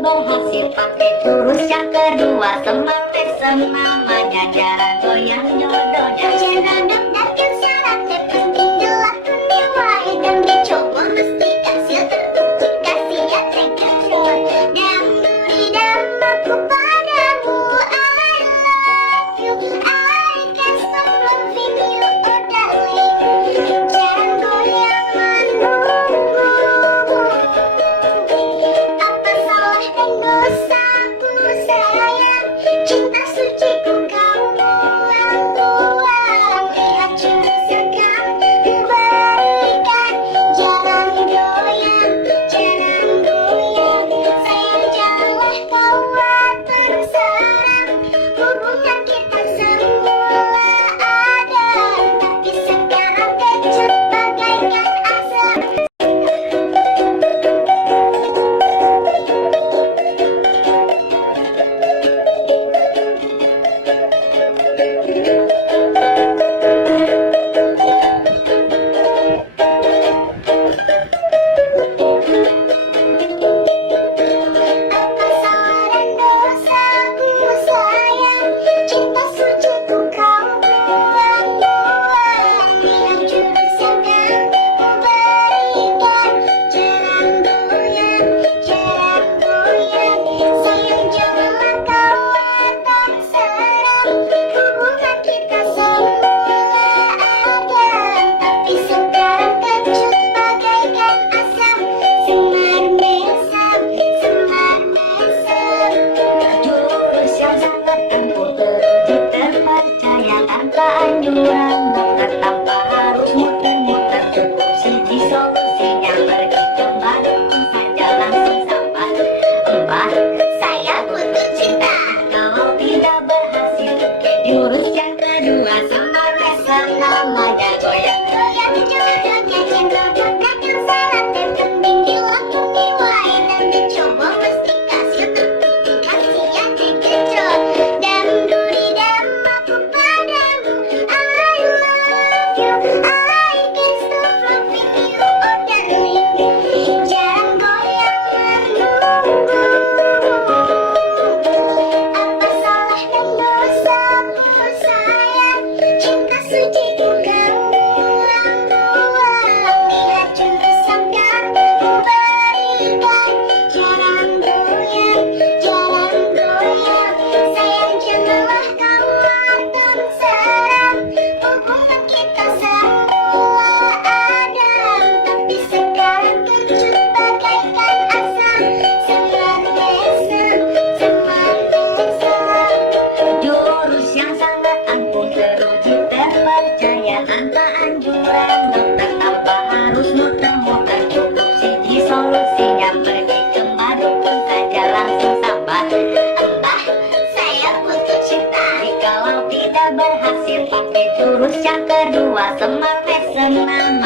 berhasil pakai jurus yang kedua, semangat namanya jarang goyang jodohnya. Jangan daftarkan syaratnya, penting dilakukan nilai dan dicoba mesti hasil terbukti kasih ya terkecuali. Dan beri damaku padamu, I love you, I can't stop loving you, oh darling. Jangan goyang menunggu. Apa salah dan dosaku sayang, cinta suciku kau buang-buang. Lihat jurus yang kau berikan, jangan goyang, jangan goyang. Sayang janganlah kau atur sarang, hubungan kita semula ada, tapi sekarang kecut bagaikan asap. Apa salah dan dosaku sayang, cinta suciku kau buang-buang. Lihat jurus yang kau berikan, jangan goyang, jangan goyang. Sayang janganlah kau atur sarang, hubungan kita semula ada, tapi sekarang kecut bagaikan asap. Semar mesam, semar mesam. Jurus yang sangat ampuh, teruji terpercaya tanpa anjuran, bukan tanpa harus muter-muter, cukup siji solusinya, pergi ke Bandung saja langsung sampai. Mbak, saya butuh cinta. Kalau tidak berhasil, jurus yang kedua, semar mesam namanya goyang. Goyang jodohnya, cinta bagaikan salad, penting dilakukan nilai dan dicoba mesti hasil terbukti kasih yang terkecut. Dan beri damaku padamu, I love you, I can't stop loving you, oh darling. kedua semangat